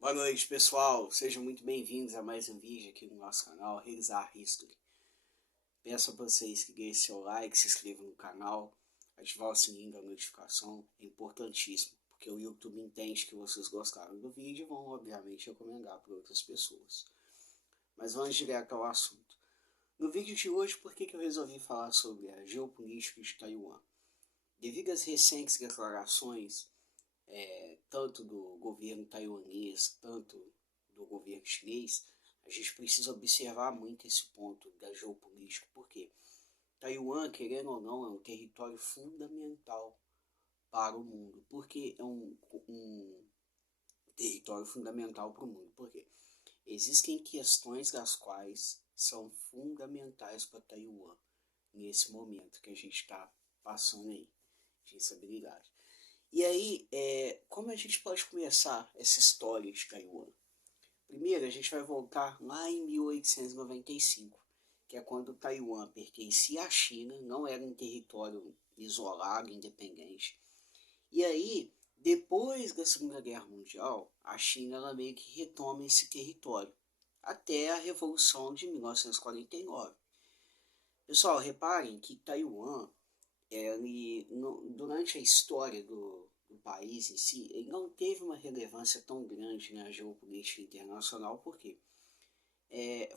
Boa noite, pessoal. Sejam muito bem-vindos a mais um vídeo aqui no nosso canal Realizar History. Peço a vocês que deixem seu like, se inscrevam no canal, ativar o sininho da notificação, é importantíssimo, porque o YouTube entende que vocês gostaram do vídeo e vão, obviamente, recomendar para outras pessoas. Mas vamos direto ao assunto. No vídeo de hoje, por que eu resolvi falar sobre a geopolítica de Taiwan? Devido às recentes declarações tanto do governo taiwanês, tanto do governo chinês, a gente precisa observar muito esse ponto da geopolítica, porque Taiwan, querendo ou não, é um território fundamental para o mundo. Porque é um território fundamental para o mundo? Porque existem questões das quais são fundamentais para Taiwan nesse momento que a gente está passando aí de instabilidade. E aí, como a gente pode começar essa história de Taiwan? Primeiro, a gente vai voltar lá em 1895, que é quando Taiwan pertencia à China, não era um território isolado, independente. E aí, depois da Segunda Guerra Mundial, a China ela meio que retoma esse território, até a Revolução de 1949. Pessoal, reparem que Taiwan ele, durante a história do país em si, ele não teve uma relevância tão grande na geopolítica internacional, porque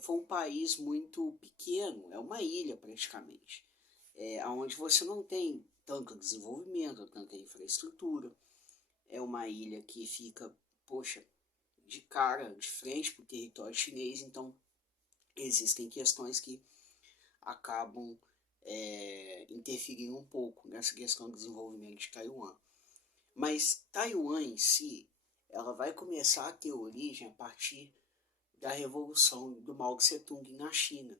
foi um país muito pequeno, é uma ilha praticamente, onde você não tem tanto desenvolvimento, tanta infraestrutura, é uma ilha que fica, poxa, de cara, de frente para o território chinês, então existem questões que acabam interferindo um pouco nessa questão do desenvolvimento de Taiwan. Mas Taiwan em si, ela vai começar a ter origem a partir da revolução do Mao Tse-tung na China.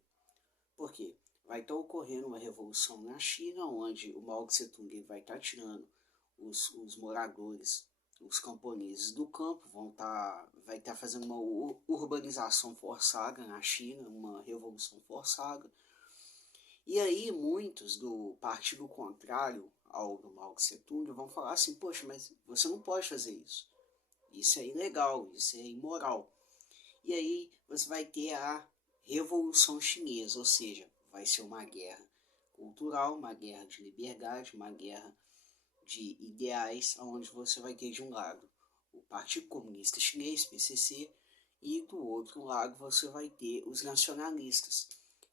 Por quê? Vai estar ocorrendo uma revolução na China, onde o Mao Tse-tung vai estar tirando os moradores, os camponeses do campo, vai estar fazendo uma urbanização forçada na China, uma revolução forçada. E aí muitos do partido contrário ao do Mao Tse Tung vão falar assim, poxa, mas você não pode fazer isso. Isso é ilegal, isso é imoral. E aí você vai ter a Revolução Chinesa, ou seja, vai ser uma guerra cultural, uma guerra de liberdade, uma guerra de ideais, onde você vai ter de um lado o Partido Comunista Chinês, PCC, e do outro lado você vai ter os nacionalistas,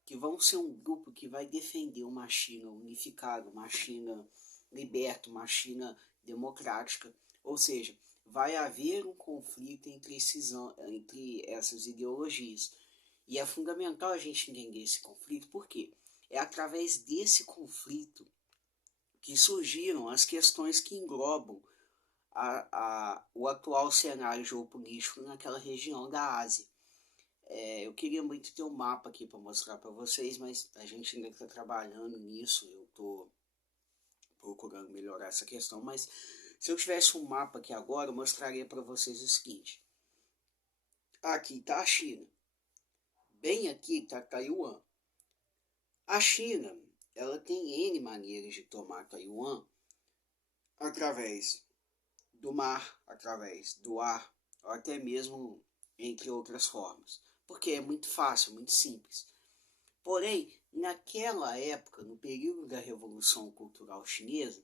que vão ser um grupo que vai defender uma China unificada, uma China liberta, uma China democrática, ou seja, vai haver um conflito entre essas ideologias. E é fundamental a gente entender esse conflito, porque é através desse conflito que surgiram as questões que englobam o atual cenário geopolítico naquela região da Ásia. Eu queria muito ter um mapa aqui para mostrar para vocês, mas a gente ainda está trabalhando nisso, eu estou procurando melhorar essa questão, mas se eu tivesse um mapa aqui agora, eu mostraria para vocês o seguinte. Aqui está a China, bem aqui está Taiwan. A China, ela tem N maneiras de tomar Taiwan, através do mar, através do ar, ou até mesmo entre outras formas, porque é muito fácil, muito simples. Porém, naquela época, no período da Revolução Cultural Chinesa,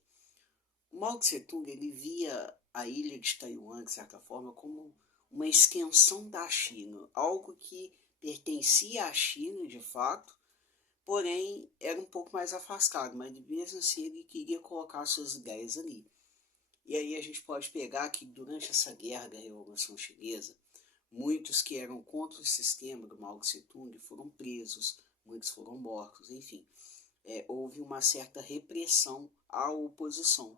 o Mao Tse-tung ele via a ilha de Taiwan, de certa forma, como uma extensão da China, algo que pertencia à China de fato, porém era um pouco mais afastado, mas mesmo assim ele queria colocar suas ideias ali. E aí a gente pode pegar que durante essa guerra da Revolução Chinesa, muitos que eram contra o sistema do Mao Tse-tung foram presos, muitos foram mortos, enfim. Houve uma certa repressão à oposição.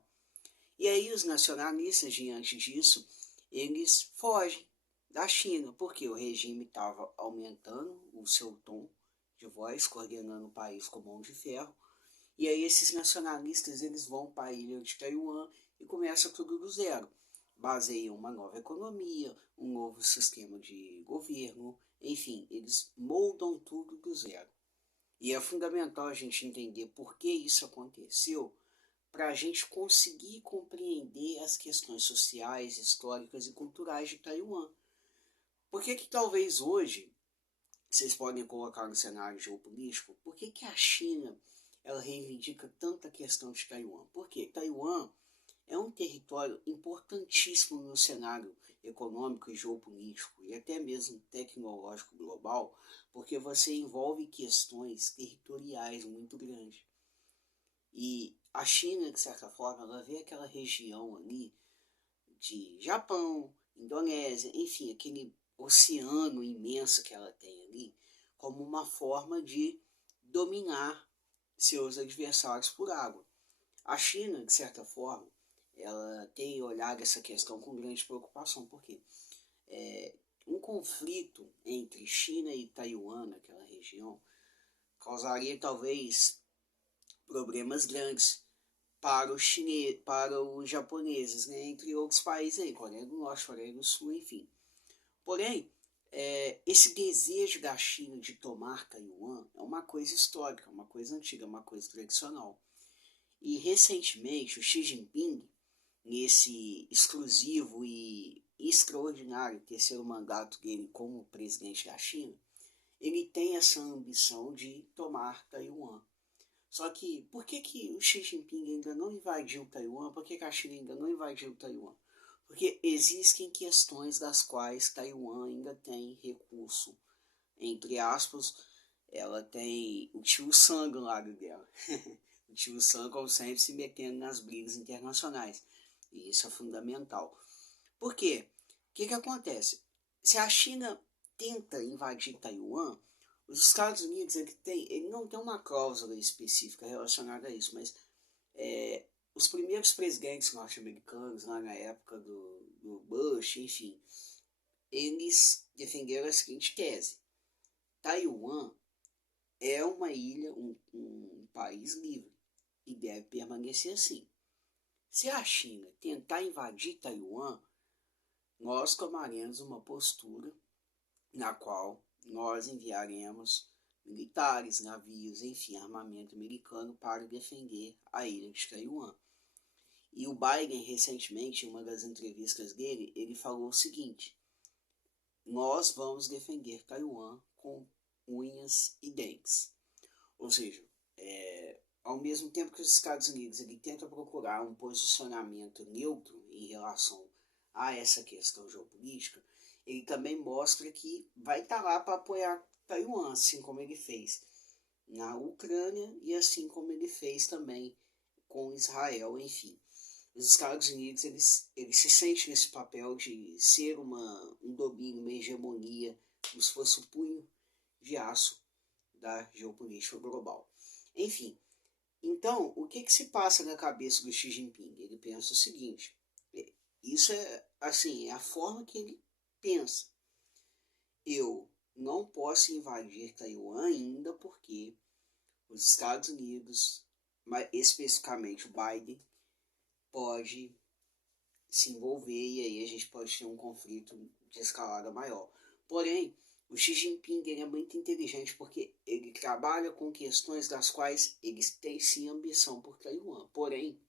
E aí os nacionalistas, diante disso, eles fogem da China, porque o regime estava aumentando o seu tom de voz, coordenando o país com mão de ferro. E aí esses nacionalistas eles vão para a ilha de Taiwan e começa tudo do zero. Baseiam uma nova economia, um novo sistema de governo, enfim, eles moldam tudo do zero. E é fundamental a gente entender por que isso aconteceu, para a gente conseguir compreender as questões sociais, históricas e culturais de Taiwan. Por que talvez hoje vocês podem colocar no cenário geopolítico? Por que a China ela reivindica tanta questão de Taiwan? Porque Taiwan é um território importantíssimo no cenário econômico e geopolítico e até mesmo tecnológico global, porque você envolve questões territoriais muito grandes. E a China, de certa forma, ela vê aquela região ali de Japão, Indonésia, enfim, aquele oceano imenso que ela tem ali, como uma forma de dominar seus adversários por água. A China, de certa forma, ela tem olhado essa questão com grande preocupação, porque um conflito entre China e Taiwan, naquela região, causaria talvez problemas grandes para os japoneses, né, entre outros países aí, Coreia do Norte, Coreia do Sul, enfim. Porém, esse desejo da China de tomar Taiwan é uma coisa histórica, uma coisa antiga, uma coisa tradicional. E recentemente o Xi Jinping, nesse exclusivo e extraordinário terceiro mandato dele como presidente da China, ele tem essa ambição de tomar Taiwan. Só que, por que o Xi Jinping ainda não invadiu Taiwan? Por que a China ainda não invadiu Taiwan? Porque existem questões das quais Taiwan ainda tem recurso. Entre aspas, ela tem o tio Sam do lado dela. O tio Sam, como sempre, se metendo nas brigas internacionais. E isso é fundamental. Por quê? O que acontece? Se a China tenta invadir Taiwan, os Estados Unidos ele não tem uma cláusula específica relacionada a isso, mas os primeiros presidentes norte-americanos, lá na época do Bush, enfim, eles defenderam a seguinte tese: Taiwan é uma ilha, um país livre, e deve permanecer assim. Se a China tentar invadir Taiwan, nós tomaremos uma postura na qual nós enviaremos militares, navios, enfim, armamento americano para defender a ilha de Taiwan. E o Biden, recentemente, em uma das entrevistas dele, ele falou o seguinte: nós vamos defender Taiwan com unhas e dentes. Ou seja, ao mesmo tempo que os Estados Unidos ele tenta procurar um posicionamento neutro em relação a essa questão geopolítica, ele também mostra que vai estar lá para apoiar Taiwan, assim como ele fez na Ucrânia e assim como ele fez também com Israel, enfim. Os Estados Unidos eles se sentem nesse papel de ser um domínio, uma hegemonia, como se fosse o punho de aço da geopolítica global. Enfim, então, o que se passa na cabeça do Xi Jinping? Ele pensa o seguinte: isso é assim, é a forma que ele pensa. Eu não posso invadir Taiwan ainda porque os Estados Unidos, mas especificamente o Biden, pode se envolver e aí a gente pode ter um conflito de escalada maior. Porém, o Xi Jinping ele é muito inteligente porque ele trabalha com questões das quais ele tem sim ambição por Taiwan. Porém,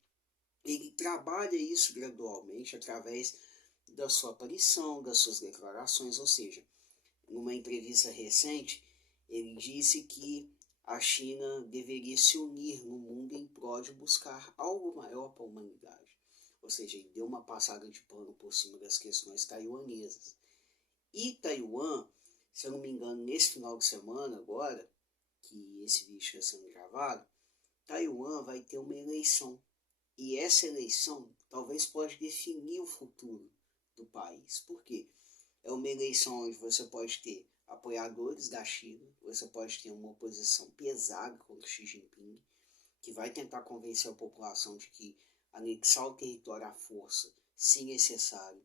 ele trabalha isso gradualmente através da sua aparição, das suas declarações, ou seja, numa entrevista recente, ele disse que a China deveria se unir no mundo em prol de buscar algo maior para a humanidade. Ou seja, ele deu uma passada de pano por cima das questões taiwanesas. E Taiwan, se eu não me engano, nesse final de semana agora, que esse vídeo está sendo gravado, Taiwan vai ter uma eleição. E essa eleição talvez pode definir o futuro do país. Por quê? É uma eleição onde você pode ter apoiadores da China, você pode ter uma oposição pesada contra Xi Jinping, que vai tentar convencer a população de que anexar o território à força, se necessário,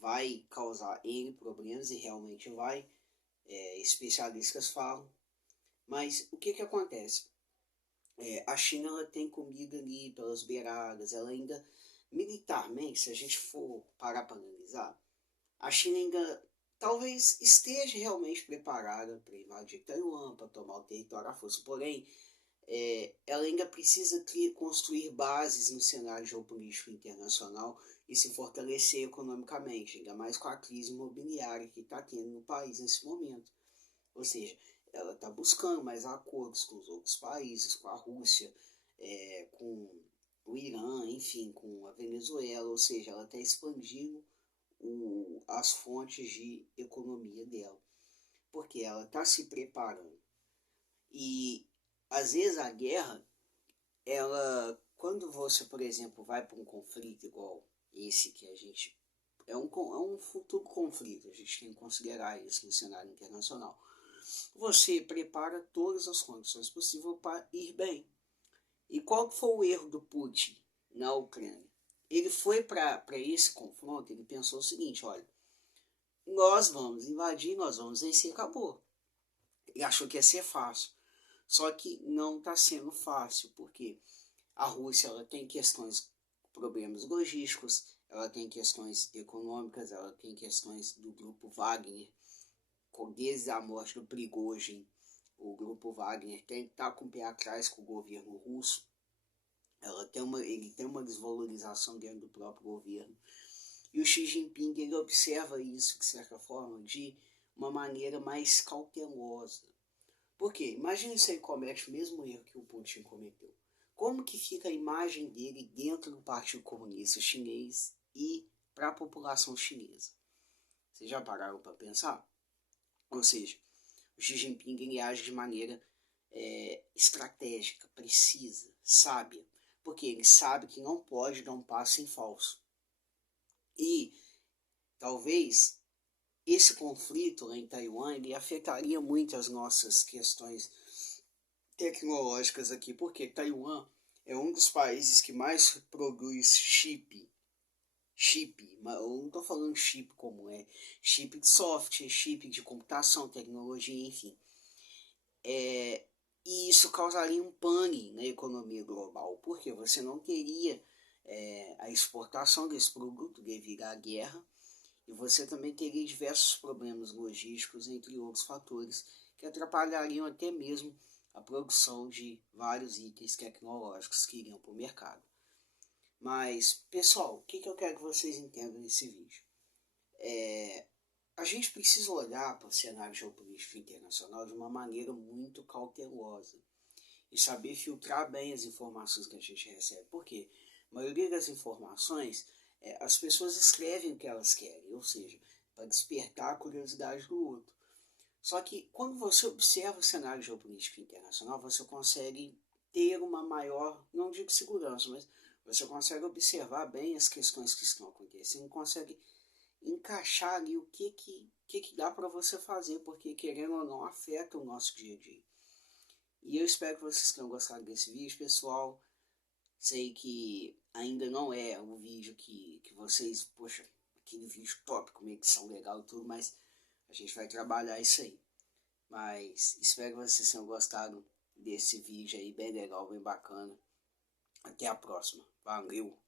vai causar N problemas, e realmente vai, especialistas falam. Mas o que acontece? A China ela tem comida ali pelas beiradas, ela ainda, militarmente, se a gente for parar para analisar, a China ainda talvez esteja realmente preparada para invadir Taiwan, para tomar o território à força. Porém, ela ainda precisa construir bases no cenário geopolítico internacional e se fortalecer economicamente, ainda mais com a crise imobiliária que está tendo no país nesse momento. Ou seja, ela está buscando mais acordos com os outros países, com a Rússia, com o Irã, enfim, com a Venezuela, ou seja, ela está expandindo as fontes de economia dela, porque ela está se preparando. E às vezes a guerra, quando você, por exemplo, vai para um conflito igual esse que a gente é um futuro conflito, a gente tem que considerar isso no cenário internacional. Você prepara todas as condições possíveis para ir bem. E qual foi o erro do Putin na Ucrânia? Ele foi para esse confronto, ele pensou o seguinte, olha, nós vamos invadir, nós vamos vencer, acabou. Ele achou que ia ser fácil. Só que não está sendo fácil, porque a Rússia ela tem problemas logísticos, ela tem questões econômicas, ela tem questões do grupo Wagner, desde a morte do Prigozhin, o grupo Wagner tem que estar com o pé atrás com o governo russo. Ele tem uma desvalorização dentro do próprio governo. E o Xi Jinping ele observa isso, de certa forma, de uma maneira mais cautelosa. Por quê? Imagine se ele comete o mesmo erro que o Putin cometeu. Como que fica a imagem dele dentro do Partido Comunista Chinês e para a população chinesa? Vocês já pararam para pensar? Ou seja, o Xi Jinping ele age de maneira estratégica, precisa, sábia, porque ele sabe que não pode dar um passo em falso. E talvez esse conflito lá em Taiwan ele afetaria muito as nossas questões tecnológicas aqui, porque Taiwan é um dos países que mais produz chip, mas eu não estou falando chip como chip de software, chip de computação, tecnologia, enfim. E isso causaria um pane na economia global, porque você não teria a exportação desse produto devido à guerra, e você também teria diversos problemas logísticos, entre outros fatores, que atrapalhariam até mesmo a produção de vários itens tecnológicos que iriam para o mercado. Mas, pessoal, o que eu quero que vocês entendam nesse vídeo? A gente precisa olhar para o cenário geopolítico internacional de uma maneira muito cautelosa e saber filtrar bem as informações que a gente recebe. Por quê? A maioria das informações, as pessoas escrevem o que elas querem, ou seja, para despertar a curiosidade do outro. Só que quando você observa o cenário geopolítico internacional, você consegue ter uma maior, não digo segurança, mas você consegue observar bem as questões que estão acontecendo, consegue encaixar ali o que dá para você fazer, porque querendo ou não afeta o nosso dia a dia. E eu espero que vocês tenham gostado desse vídeo, pessoal. Sei que ainda não é um vídeo que vocês, poxa, aquele vídeo top, com uma edição legal e tudo, mas a gente vai trabalhar isso aí. Mas espero que vocês tenham gostado desse vídeo aí, bem legal, bem bacana. Até a próxima. Valeu!